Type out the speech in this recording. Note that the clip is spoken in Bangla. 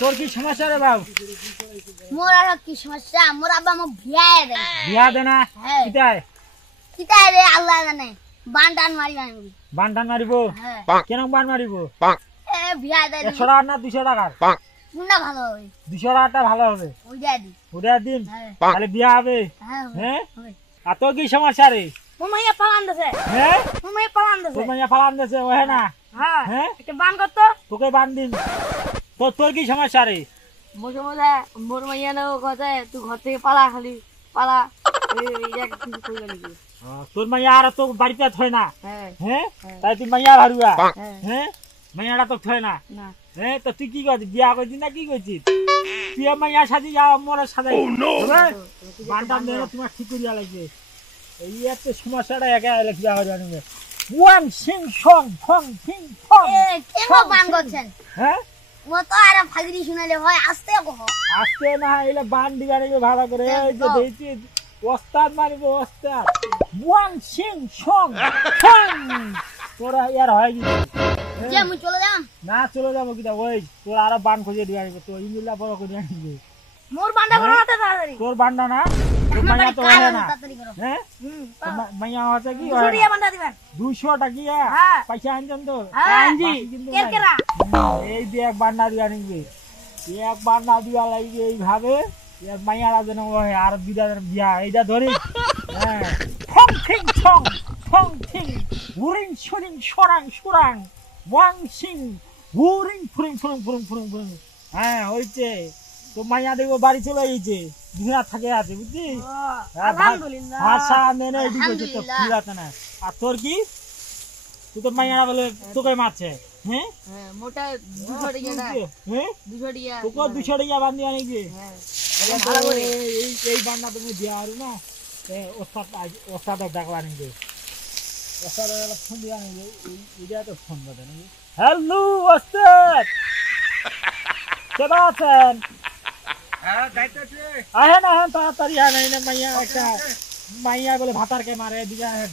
তোর কি সমস্যা রে বাবু? মোর আর কি সমস্যা? মোর আব্বা মোক বিয়া দে না কিতায় কিতায় রে আল্লাহ জানে। বানটান মারি আনবি। বানটান মারিব? কেন বান মারিব? এ বিয়া দে 100 টাকা না 200 টাকা? কোনটা ভালো হবে? 200 টাকাটা ভালো হবে। ওইটা দি। ওটা দিন তাহলে বিয়া হবে। হ্যাঁ আর তোর কি সমস্যা রে? মোর মাইয়া পালান দেছে। হ্যাঁ মোর মাইয়া পালান দেছে। তোর মাইয়া পালান দেছে ওহে না? হ্যাঁ একটা বান কর তো। তোকে বান দিন। তোর কি সমস্যা রে? মোর মাইয়া না কথা তুই ঘর থেকে পালা খালি পালা এইটা কিছু কইবে নাকি? তোর মাইয়া আর তো বাড়িতে থয় না? হ্যাঁ তাই তুই মাইয়া ভাড়ুয়া? হ্যাঁ মাইয়াটা তো থয় না? হ্যাঁ তো তুই কি করছিস? বিয়া করছিস না কি করছিস? তুই মাইয়া সাজি যা মোর সাজাই বানটা মেরে তোমার ঠিক করিয়া লাগবে। এই এত সমস্যাটা একা এলে বিয়া হইয়া নেবে। ওয়ান সিং সং ফং সিং ফং। কেন বান করছেন? হ্যাঁ ও তো আর ফাগরি শুনালে হয় আস্তে কহ। আজকে না এলে বান দিবা নেবে ভালো করে। এই যে দেখছি ওস্তাদ মারিব ওস্তাদ। ওয়ান সিং সং ফং। তোরা ইয়ার হয় কি? যে আমি চলে যাম না চলে যাবো কিটা ওই তোর আরো বান খুঁজে দিয়ে আসবে তো ইঞ্জিনটা বড় করে আনবে। মোর বান্ডা করো না তাড়াতাড়ি। তোর বান্ডা না তোর মাইয়া তো হয় না। তাড়াতাড়ি করো। হ্যাঁ মাইয়া আছে কি 200 টাকা বান্ডা দিবেন। 200 টাকা পয়সা আনছেন তো? আনজি কেরকেরা এই দিয়ে এক বান্ডা দিয়া নিবে। এক বান্ডা দিয়া লাগবে এইভাবে এক মাইয়ারা যেন হয় আর বিয়া এইটা ধরে। হ্যাঁ ফং থিং ছং ফং থিং উরিং সুরিং সরাং সুরাং ওয়াং সিং উরিং ফুরিং ফুরিং ফুরিং ফুরিং ফুরিং। হ্যাঁ হইছে তো মাইয়া দেখবো বাড়ি চলে গেছে দুনিয়া থাকে আছে বুঝলি? আলহামদুলিল্লাহ ভাষা মেনে দিকে তো ফিরাতে না। আর তোর কি? তুই তো মাইয়ারা বলে তোকে মারছে। হ্যাঁ মোটা 200 টাকা না। হ্যাঁ 200 টাকা তোকে 200 টাকা বান্ধি আনিছে। এই বান্না তুমি দিয়া আরো না ওস্তাদ ডাকলা নিবে। ওস্তাদ ফোন দিয়া নিবে এইটা তো ফোন বাদে নাকি? হ্যালো ওস্তাদ কেমন আছেন? আহেন তাড়াতাড়ি আহেন মাইয়া একটা মাইয়া বলে ভাতারকে মারে দিকে আহেন।